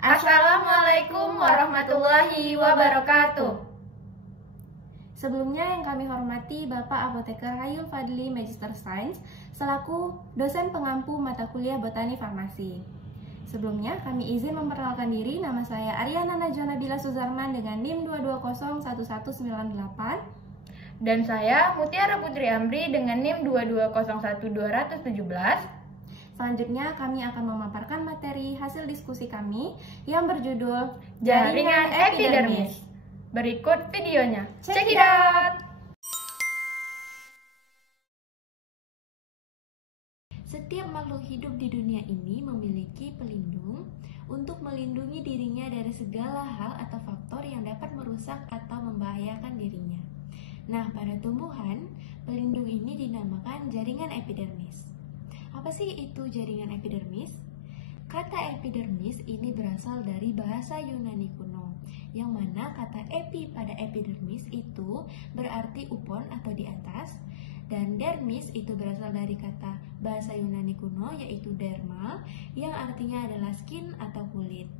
Assalamualaikum warahmatullahi wabarakatuh. Sebelumnya yang kami hormati Bapak Apoteker Hayul Fadli Magister Sains selaku dosen pengampu mata kuliah Botani Farmasi. Sebelumnya kami izin memperkenalkan diri, nama saya Aryana Najwa Nabila Suzarman dengan NIM 2201198. Dan saya Mutiara Putri Amri dengan NIM 2201217. Selanjutnya kami akan memaparkan materi hasil diskusi kami yang berjudul Jaringan Epidermis. Berikut videonya. Check it out! Setiap makhluk hidup di dunia ini memiliki pelindung untuk melindungi dirinya dari segala hal atau faktor yang dapat merusak atau membahayakan dirinya. Nah, pada tumbuhan, pelindung ini dinamakan jaringan epidermis. Apa sih itu jaringan epidermis? Kata epidermis ini berasal dari bahasa Yunani kuno, yang mana kata epi pada epidermis itu berarti upon atau di atas, dan dermis itu berasal dari kata bahasa Yunani kuno yaitu derma, yang artinya adalah skin atau kulit.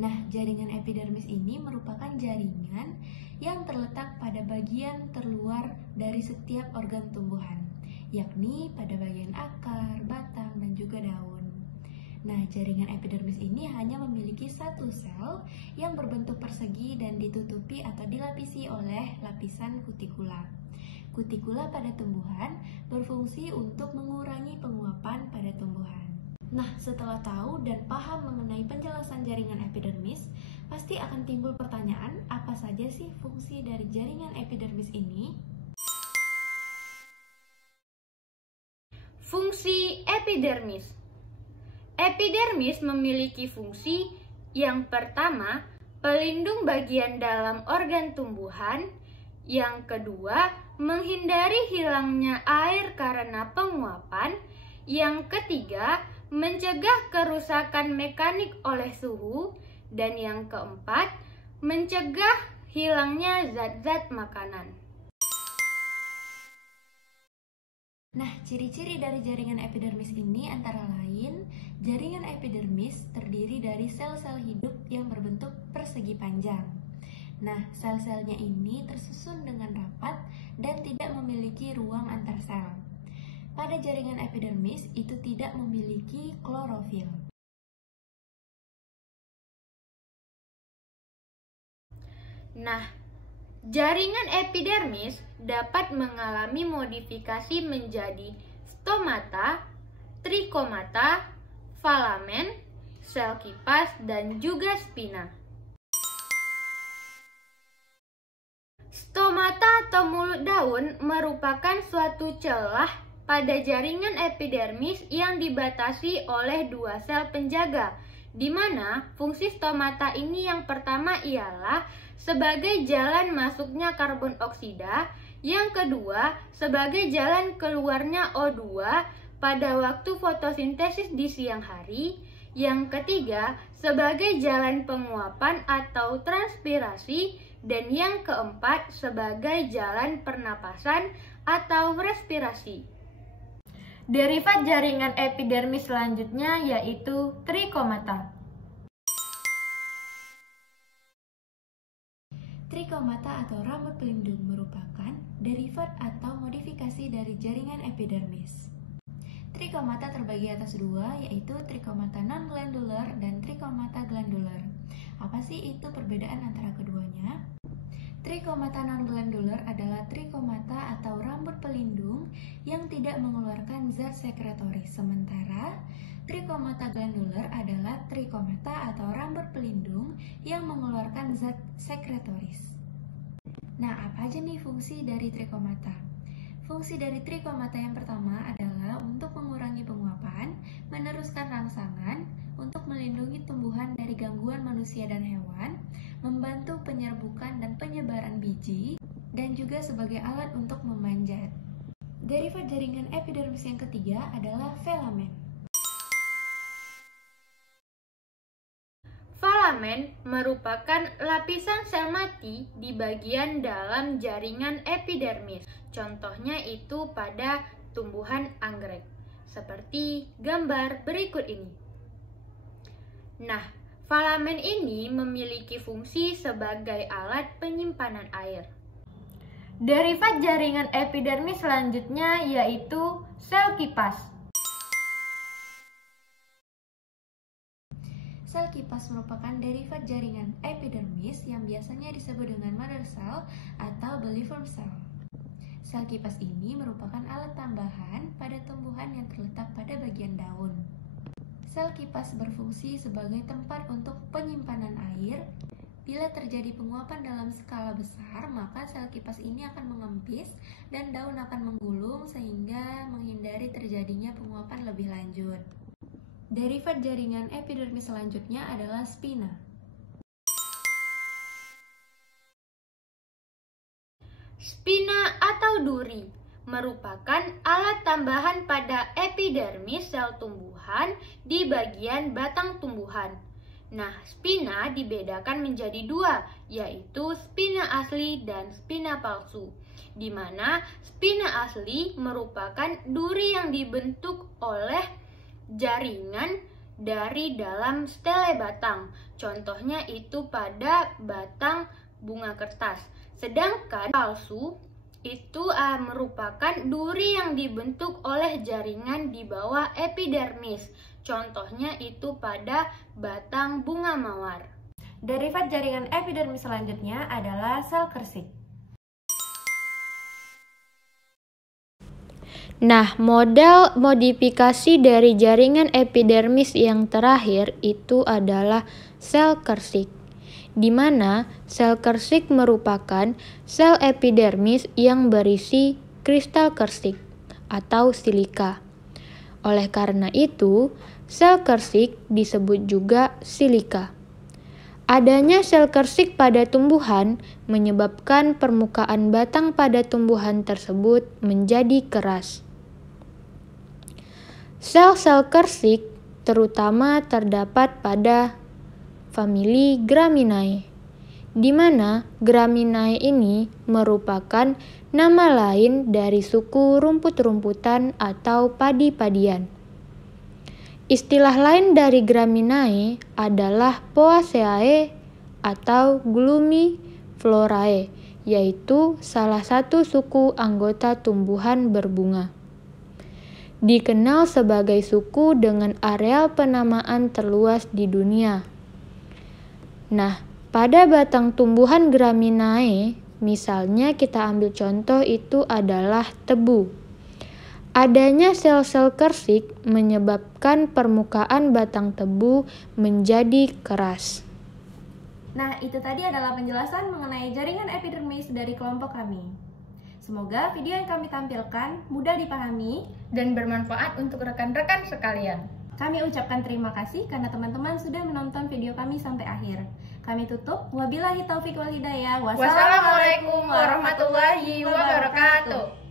Nah, jaringan epidermis ini merupakan jaringan yang terletak pada bagian terluar dari setiap organ tumbuhan, yakni pada bagian akar, batang, dan juga daun. Nah, jaringan epidermis ini hanya memiliki satu sel yang berbentuk persegi dan ditutupi atau dilapisi oleh lapisan kutikula. Kutikula pada tumbuhan berfungsi untuk mengurangi penguapan pada tumbuhan. Nah, setelah tahu dan paham mengenai penjelasan jaringan epidermis, pasti akan timbul pertanyaan, apa saja sih fungsi dari jaringan epidermis ini? Fungsi epidermis. Epidermis memiliki fungsi yang pertama, pelindung bagian dalam organ tumbuhan. Yang kedua, menghindari hilangnya air karena penguapan. Yang ketiga, mencegah kerusakan mekanik oleh suhu. Dan yang keempat, mencegah hilangnya zat-zat makanan. Nah, ciri-ciri dari jaringan epidermis ini antara lain, jaringan epidermis terdiri dari sel-sel hidup yang berbentuk persegi panjang. Nah, sel-selnya ini tersusun dengan rapat dan tidak memiliki ruang antar sel. Pada jaringan epidermis itu tidak memiliki klorofil. Nah, jaringan epidermis dapat mengalami modifikasi menjadi stomata, trikomata, filamen, sel kipas, dan juga spina. Stomata atau mulut daun merupakan suatu celah pada jaringan epidermis yang dibatasi oleh dua sel penjaga, di mana fungsi stomata ini yang pertama ialah sebagai jalan masuknya karbon oksida, yang kedua sebagai jalan keluarnya O2 pada waktu fotosintesis di siang hari, yang ketiga sebagai jalan penguapan atau transpirasi, dan yang keempat sebagai jalan pernapasan atau respirasi. Derivat jaringan epidermis selanjutnya yaitu trikomata. Trikomata atau rambut pelindung merupakan derivat atau modifikasi dari jaringan epidermis. Trikomata terbagi atas dua, yaitu trikomata non-glandular dan trikomata glandular. Apa sih itu perbedaan antara keduanya? Trikomata non-glandular adalah trikomata atau rambut pelindung yang tidak mengeluarkan zat sekretoris, sementara trikomata glandular adalah trikomata atau rambut pelindung yang mengeluarkan zat sekretoris. Nah, apa aja nih fungsi dari trikomata? Fungsi dari trikomata yang pertama adalah untuk mengurangi penguapan, meneruskan rangsangan, untuk melindungi tumbuhan dari gangguan manusia dan hewan, membantu penyerbukan dan penyebaran biji, dan juga sebagai alat untuk memanjat. Derivat jaringan epidermis yang ketiga adalah filamen. Filamen merupakan lapisan sel mati di bagian dalam jaringan epidermis. Contohnya itu pada tumbuhan anggrek, seperti gambar berikut ini. Nah, filamen ini memiliki fungsi sebagai alat penyimpanan air. Derivat jaringan epidermis selanjutnya yaitu sel kipas. Sel kipas merupakan derivat jaringan epidermis yang biasanya disebut dengan mother cell atau boliform cell. Sel kipas ini merupakan alat tambahan pada tumbuhan yang terletak pada bagian daun. Sel kipas berfungsi sebagai tempat untuk penyimpanan air. Bila terjadi penguapan dalam skala besar, maka sel kipas ini akan mengempis dan daun akan menggulung sehingga menghindari terjadinya penguapan lebih lanjut. Derivat jaringan epidermis selanjutnya adalah spina. Spina atau duri merupakan alat tambahan pada epidermis sel tumbuhan di bagian batang tumbuhan. Nah, spina dibedakan menjadi dua, yaitu spina asli dan spina palsu. Di mana spina asli merupakan duri yang dibentuk oleh jaringan dari dalam stele batang. Contohnya itu pada batang bunga kertas. Sedangkan palsu itu merupakan duri yang dibentuk oleh jaringan di bawah epidermis. Contohnya itu pada batang bunga mawar. Derivat jaringan epidermis selanjutnya adalah sel kersik. Nah, model modifikasi dari jaringan epidermis yang terakhir itu adalah sel kersik, di mana sel kersik merupakan sel epidermis yang berisi kristal kersik atau silika. Oleh karena itu, sel kersik disebut juga silika. Adanya sel kersik pada tumbuhan menyebabkan permukaan batang pada tumbuhan tersebut menjadi keras. Sel-sel kersik terutama terdapat pada famili Graminae, di mana Graminae ini merupakan nama lain dari suku rumput-rumputan atau padi-padian. Istilah lain dari Graminae adalah Poaceae atau Glumiflorae, yaitu salah satu suku anggota tumbuhan berbunga. Dikenal sebagai suku dengan areal penamaan terluas di dunia. Nah, pada batang tumbuhan Graminae, misalnya kita ambil contoh itu adalah tebu. Adanya sel-sel kersik menyebabkan permukaan batang tebu menjadi keras. Nah, itu tadi adalah penjelasan mengenai jaringan epidermis dari kelompok kami. Semoga video yang kami tampilkan mudah dipahami Dan bermanfaat untuk rekan-rekan sekalian. Kami ucapkan terima kasih karena teman-teman sudah menonton video kami sampai akhir. Kami tutup. Wabillahi taufiq wal hidayah. Wassalamualaikum warahmatullahi wabarakatuh.